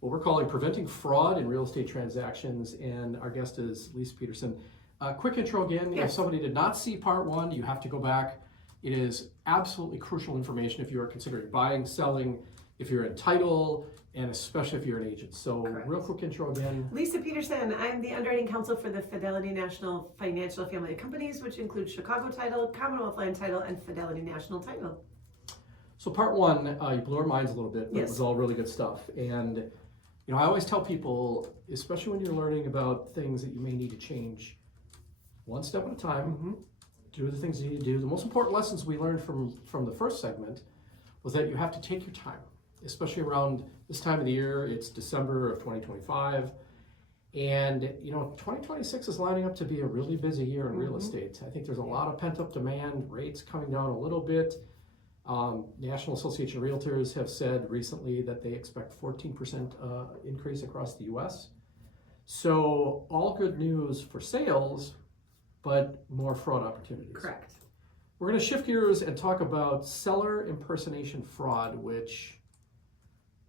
what we're calling Preventing Fraud in Real Estate Transactions, and our guest is Lisa Petersen. Quick intro again. Yes. If somebody did not see part one, you have to go back. It is absolutely crucial information if you are considering buying, selling, if you're in title, and especially if you're an agent. So Correct. Real quick intro again. Lisa Petersen, I'm the underwriting counsel for the Fidelity National Financial Family of Companies, which includes Chicago Title, Commonwealth Land Title, and Fidelity National Title. So part one, you blew our minds a little bit, but Yes. it was all really good stuff. And I always tell people, especially when you're learning about things that you may need to change, one step at a time, do the things you need to do. The most important lessons we learned from the first segment was that you have to take your time, especially around this time of the year. It's December of 2025. And 2026 is lining up to be a really busy year in real estate. I think there's a lot of pent-up demand, rates coming down a little bit. National Association of Realtors have said recently that they expect 14% increase across the US. So all good news for sales, but more fraud opportunities. Correct. We're going to shift gears and talk about seller impersonation fraud, which,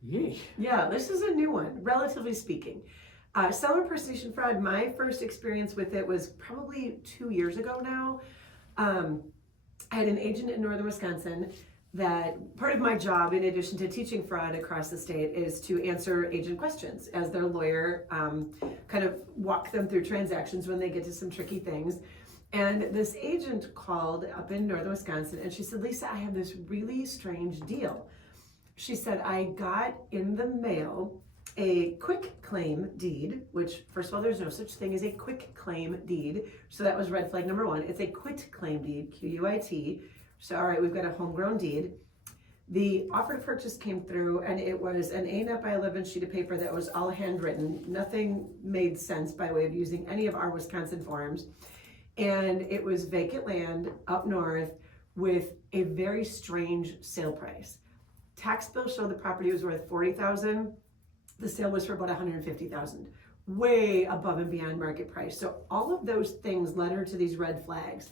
yay. Yeah, this is a new one, relatively speaking. Seller impersonation fraud, my first experience with it was probably 2 years ago now. I had an agent in northern Wisconsin that part of my job, in addition to teaching fraud across the state, is to answer agent questions as their lawyer, kind of walk them through transactions when they get to some tricky things. And this agent called up in northern Wisconsin and she said, Lisa, I have this really strange deal. She said, I got in the mail a quick claim deed, which first of all, there's no such thing as a quick claim deed. So that was red flag number one. It's a quit claim deed, Q-U-I-T. So, all right, we've got a homegrown deed. The offer to purchase came through and it was an A&F by 11 sheet of paper that was all handwritten. Nothing made sense by way of using any of our Wisconsin forms. And it was vacant land up north with a very strange sale price. Tax bill showed the property was worth $40,000. The sale was for about $150,000, way above and beyond market price. So all of those things led her to these red flags.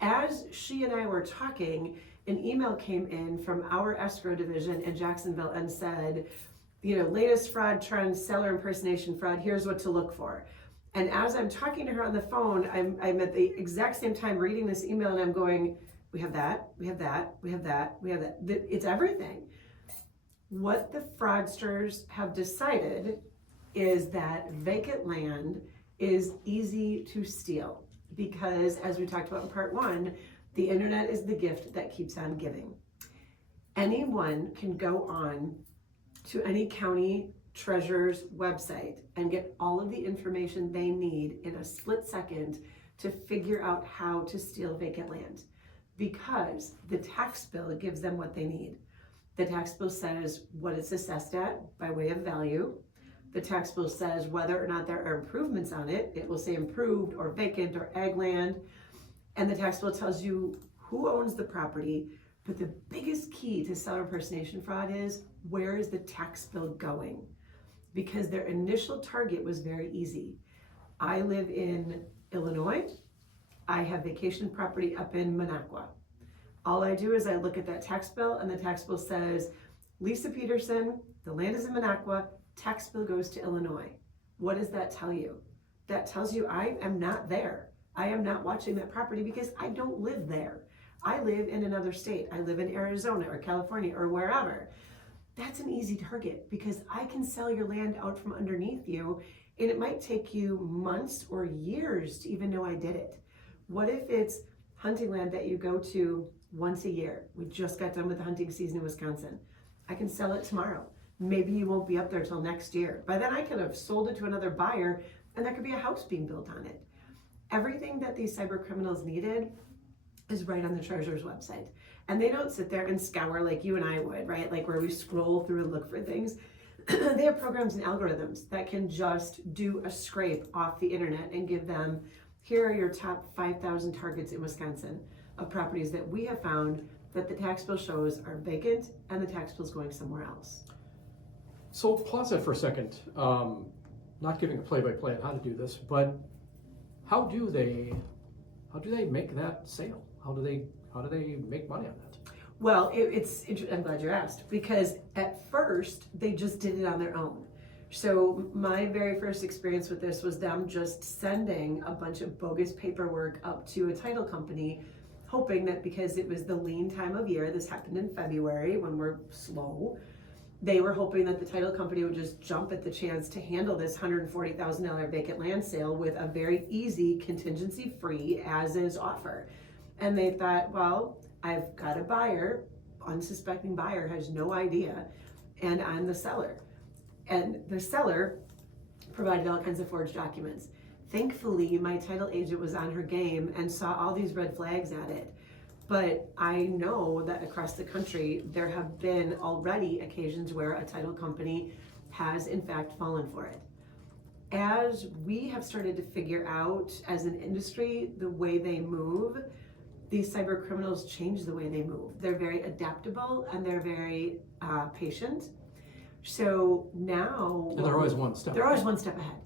As she and I were talking, an email came in from our escrow division in Jacksonville and said, latest fraud trend, seller impersonation fraud, here's what to look for. And as I'm talking to her on the phone, I'm at the exact same time reading this email and I'm going, we have that, we have that, we have that, we have that. It's everything. What the fraudsters have decided is that vacant land is easy to steal because, as we talked about in part one, the internet is the gift that keeps on giving. Anyone can go on to any county treasurer's website and get all of the information they need in a split second to figure out how to steal vacant land because the tax bill gives them what they need. The tax bill says what it's assessed at by way of value. The tax bill says whether or not there are improvements on it. It will say improved or vacant or ag land. And the tax bill tells you who owns the property. But the biggest key to seller impersonation fraud is where is the tax bill going? Because their initial target was very easy. I live in Illinois. I have vacation property up in Minocqua. All I do is I look at that tax bill and the tax bill says, Lisa Petersen, the land is in Minocqua, tax bill goes to Illinois. What does that tell you? That tells you I am not there. I am not watching that property because I don't live there. I live in another state. I live in Arizona or California or wherever. That's an easy target because I can sell your land out from underneath you and it might take you months or years to even know I did it. What if it's hunting land that you go to once a year? We just got done with the hunting season in Wisconsin. I can sell it tomorrow. Maybe you won't be up there till next year. By then I could have sold it to another buyer and there could be a house being built on it. Everything that these cyber criminals needed is right on the treasurer's website. And they don't sit there and scour like you and I would, right? Like where we scroll through and look for things. They have programs and algorithms that can just do a scrape off the internet and give them, here are your top 5,000 targets in Wisconsin of properties that we have found that the tax bill shows are vacant and the tax bill is going somewhere else. So pause that for a second. Not giving a play-by-play on how to do this, but how do they make that sale? How do they make money on that? Well, it's I'm glad you asked because at first they just did it on their own. So my very first experience with this was them just sending a bunch of bogus paperwork up to a title company, hoping that because it was the lean time of year, this happened in February when we're slow, they were hoping that the title company would just jump at the chance to handle this $140,000 vacant land sale with a very easy contingency-free as-is offer. And they thought, well, I've got a buyer, unsuspecting buyer has no idea, and I'm the seller. And the seller provided all kinds of forged documents. Thankfully, my title agent was on her game and saw all these red flags at it. But I know that across the country, there have been already occasions where a title company has in fact fallen for it. As we have started to figure out as an industry the way they move, these cyber criminals change the way they move. They're very adaptable and they're very patient. So now And they're always one step. They're always one step ahead.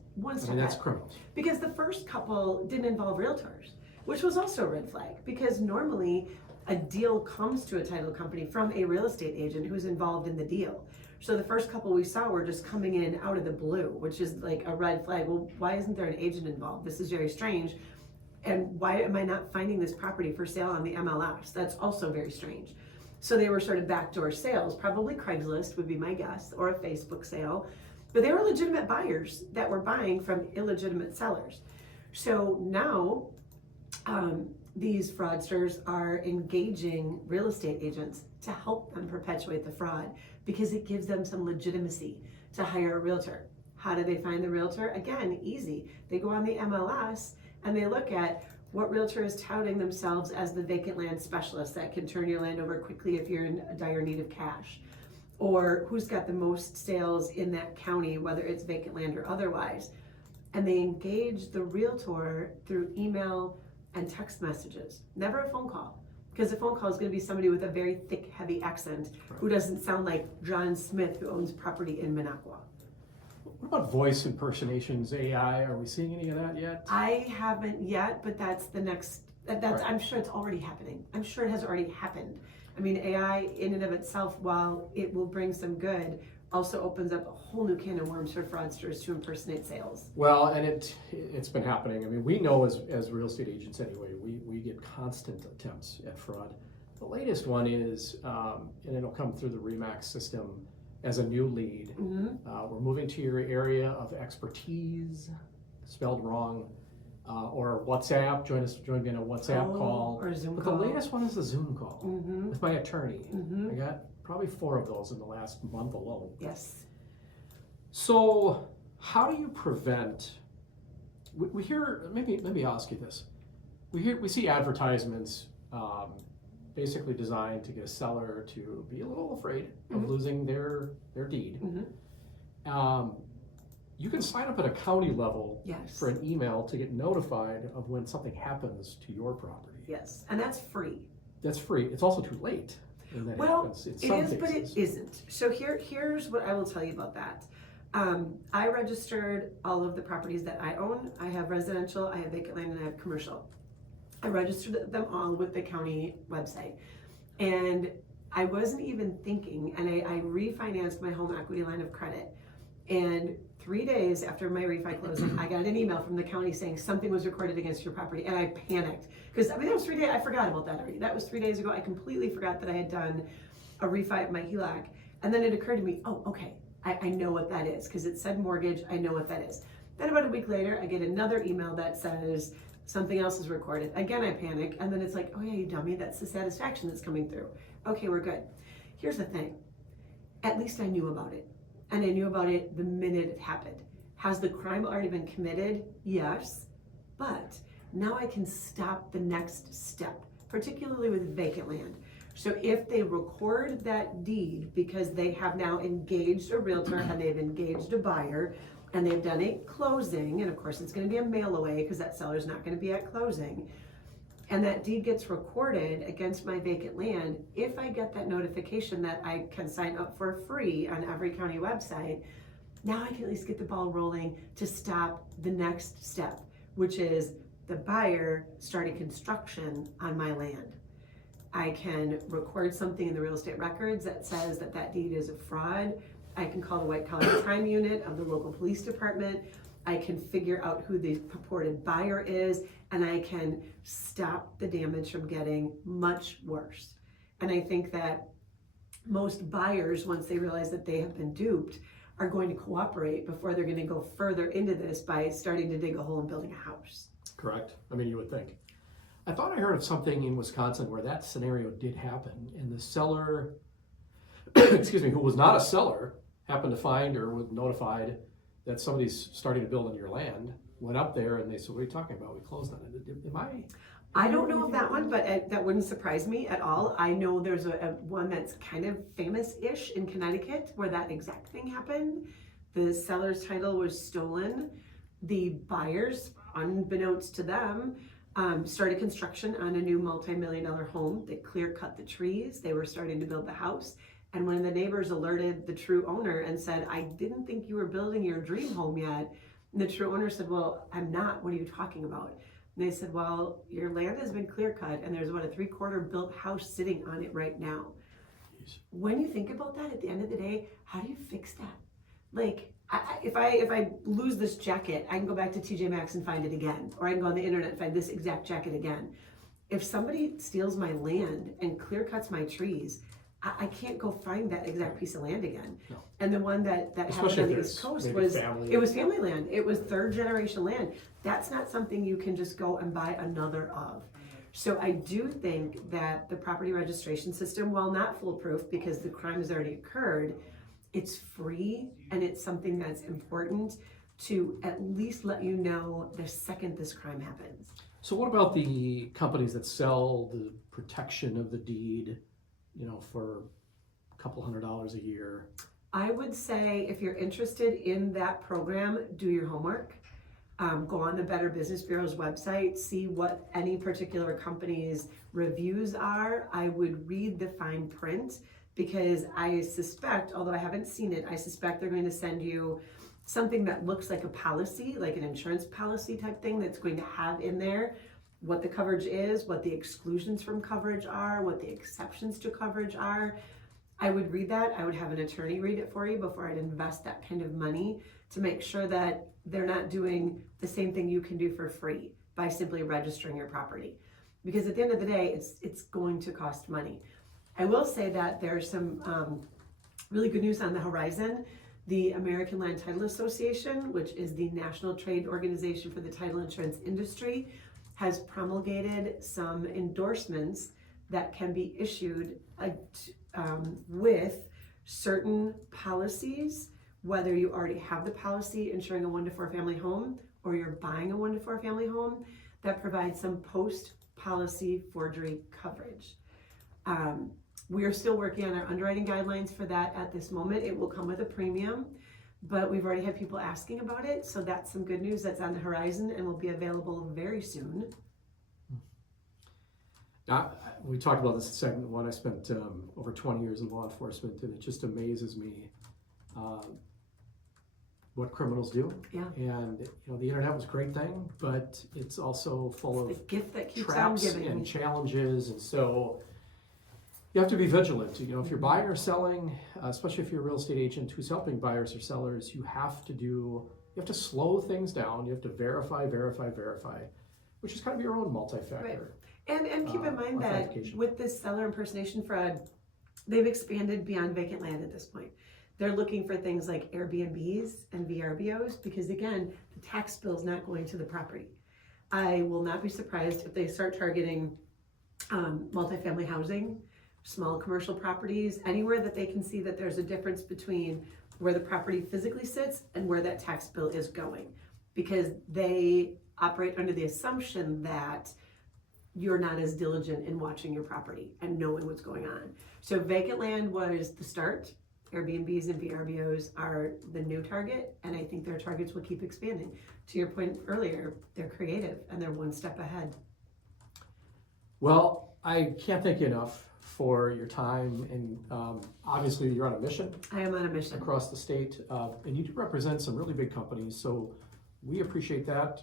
That's criminals. Because the first couple didn't involve realtors, which was also a red flag. Because normally a deal comes to a title company from a real estate agent who's involved in the deal. So the first couple we saw were just coming in out of the blue, which is like a red flag. Well, why isn't there an agent involved? This is very strange. And why am I not finding this property for sale on the MLS? That's also very strange. So they were sort of backdoor sales, probably Craigslist would be my guess, or a Facebook sale. But they were legitimate buyers that were buying from illegitimate sellers. So now these fraudsters are engaging real estate agents to help them perpetuate the fraud because it gives them some legitimacy to hire a realtor. How do they find the realtor? Again, easy. They go on the MLS and they look at what realtor is touting themselves as the vacant land specialist that can turn your land over quickly if you're in dire need of cash, or who's got the most sales in that county, whether it's vacant land or otherwise. And they engage the realtor through email and text messages, never a phone call, because a phone call is going to be somebody with a very thick, heavy accent who doesn't sound like John Smith, who owns property in Minocqua. What about voice impersonations, AI? Are we seeing any of that yet? I haven't yet, but that's the next, right. I'm sure it's already happening. I'm sure it has already happened. I mean, AI in and of itself, while it will bring some good, also opens up a whole new can of worms for fraudsters to impersonate sales. Well, and it's been happening. I mean, we know as real estate agents anyway, we get constant attempts at fraud. The latest one is, and it'll come through the RE/MAX system as a new lead. Mm-hmm. We're moving to your area of expertise, spelled wrong, or WhatsApp, join me in a WhatsApp call. Or a Zoom but call. The latest one is a Zoom call with my attorney. Mm-hmm. I got probably 4 of those in the last month alone. Yes. So how do you prevent, we hear, maybe let me ask you this. We see advertisements basically designed to get a seller to be a little afraid of losing their deed. You can sign up at a county level for an email to get notified of when something happens to your property. Yes, and that's free. That's free. It's also too late when that happens. It is, but it isn't. So here's what I will tell you about that. I registered all of the properties that I own. I have residential, I have vacant land, and I have commercial. I registered them all with the county website. And I wasn't even thinking, and I refinanced my home equity line of credit. And 3 days after my refi closing, I got an email from the county saying something was recorded against your property, and I panicked. Because, that was 3 days, I forgot about that already. That was 3 days ago. I completely forgot that I had done a refi of my HELOC. And then it occurred to me, oh, okay, I know what that is, because it said mortgage, I know what that is. Then about a week later, I get another email that says, something else is recorded. Again, I panic, and then it's like, oh yeah, you dummy, that's the satisfaction that's coming through. Okay, we're good. Here's the thing. At least I knew about it. And I knew about it the minute it happened. Has the crime already been committed? Yes. But now I can stop the next step, particularly with vacant land. So if they record that deed because they have now engaged a realtor and they've engaged a buyer, and they've done a closing, and of course it's going to be a mail away because that seller's not going to be at closing, and that deed gets recorded against my vacant land, if I get that notification that I can sign up for free on every county website, now I can at least get the ball rolling to stop the next step, which is the buyer starting construction on my land. I can record something in the real estate records that says that that deed is a fraud, I can call the white collar crime unit of the local police department. I can figure out who the purported buyer is, and I can stop the damage from getting much worse. And I think that most buyers, once they realize that they have been duped, are going to cooperate before they're going to go further into this by starting to dig a hole and building a house. Correct. I mean, you would think. I thought I heard of something in Wisconsin where that scenario did happen, and the seller, excuse me, who was not a seller, happened to find or was notified that somebody's starting to build on your land, went up there, and they said, "What are you talking about? We closed on it." I don't know of that one, but that wouldn't surprise me at all. I know there's a one that's kind of famous-ish in Connecticut where that exact thing happened. The seller's title was stolen. The buyers, unbeknownst to them, started construction on a new multi-million-dollar home. They clear-cut the trees. They were starting to build the house. And when the neighbors alerted the true owner and said, "I didn't think you were building your dream home yet," and the true owner said, "Well, I'm not. What are you talking about?" And they said, "Well, your land has been clear-cut and there's about a 3/4 built house sitting on it right now." Jeez. When you think about that, at the end of the day, how do you fix that? Like, if I lose this jacket, I can go back to TJ Maxx and find it again, or I can go on the internet and find this exact jacket again. If somebody steals my land and clear cuts my trees, I can't go find that exact piece of land again. No. And the one that happened on the East Coast was family land. It was 3rd generation land. That's not something you can just go and buy another of. So I do think that the property registration system, while not foolproof because the crime has already occurred, it's free and it's something that's important to at least let you know the second this crime happens. So what about the companies that sell the protection of the deed, for a couple $100 a year? I would say if you're interested in that program, do your homework. Go on the Better Business Bureau's website, see what any particular company's reviews are. I would read the fine print because I suspect, although I haven't seen it, I suspect they're going to send you something that looks like a policy, like an insurance policy type thing that's going to have in there what the coverage is, what the exclusions from coverage are, what the exceptions to coverage are. I would read that. I would have an attorney read it for you before I'd invest that kind of money to make sure that they're not doing the same thing you can do for free by simply registering your property. Because at the end of the day, it's going to cost money. I will say that there's some really good news on the horizon. The American Land Title Association, which is the national trade organization for the title insurance industry, has promulgated some endorsements that can be issued with certain policies, whether you already have the policy insuring a 1 to 4 family home or you're buying a 1 to 4 family home, that provides some post-policy forgery coverage. We are still working on our underwriting guidelines for that at this moment. It will come with a premium, but we've already had people asking about it, so that's some good news that's on the horizon and will be available very soon. Now, we talked about this in segment 1. I spent over 20 years in law enforcement, and it just amazes me what criminals do. Yeah. And the internet was a great thing, but it's also full of the gift that keeps traps on giving and challenges, and so you have to be vigilant. If you're buying or selling, especially if you're a real estate agent who's helping buyers or sellers, you have to slow things down. You have to verify, which is kind of your own multi-factor. Right. And keep in mind that with this seller impersonation fraud, they've expanded beyond vacant land at this point. They're looking for things like Airbnbs and VRBOs because, again, the tax bill is not going to the property. I will not be surprised if they start targeting multifamily housing, small commercial properties, anywhere that they can see that there's a difference between where the property physically sits and where that tax bill is going, because they operate under the assumption that you're not as diligent in watching your property and knowing what's going on. So vacant land was the start. Airbnbs and VRBOs are the new target, and I think their targets will keep expanding. To your point earlier, they're creative and they're one step ahead. Well, I can't thank you enough for your time, and obviously you're on a mission. I am on a mission across the state, and you do represent some really big companies, so we appreciate that.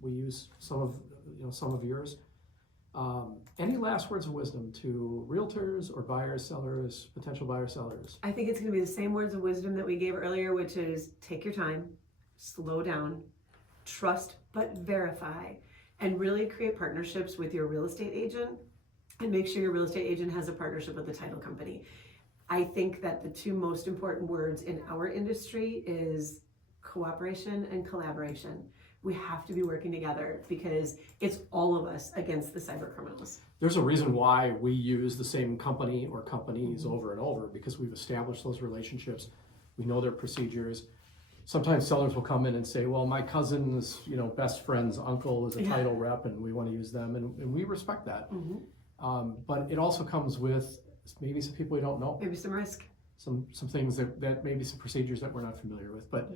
We use some of yours. Any last words of wisdom to realtors or buyers, sellers, potential buyers, sellers? I think it's going to be the same words of wisdom that we gave earlier, which is take your time, slow down, trust but verify, and really create partnerships with your real estate agent, and make sure your real estate agent has a partnership with the title company. I think that the two most important words in our industry is cooperation and collaboration. We have to be working together because it's all of us against the cyber criminals. There's a reason why we use the same company or companies over and over, because we've established those relationships. We know their procedures. Sometimes sellers will come in and say, well, my cousin's best friend's uncle is a title rep and we want to use them, and we respect that. But it also comes with maybe some people we don't know. Maybe some risk. Some things that maybe some procedures that we're not familiar with. But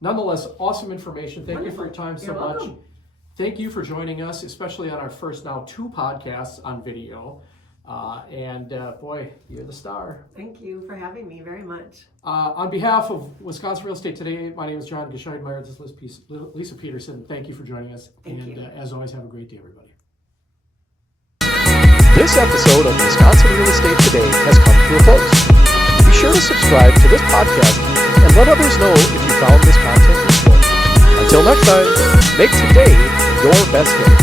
nonetheless, awesome information. Thank you for your time so much. Thank you for joining us, especially on our first now 2 podcasts on video. Boy, you're the star. Thank you for having me very much. On behalf of Wisconsin Real Estate Today, my name is John Gscheidmeier. This is Lisa Petersen. Thank you for joining us. Thank you. As always, have a great day, everybody. This episode of Wisconsin Real Estate Today has come to a close. Be sure to subscribe to this podcast and let others know if you found this content useful. Until next time, make today your best day.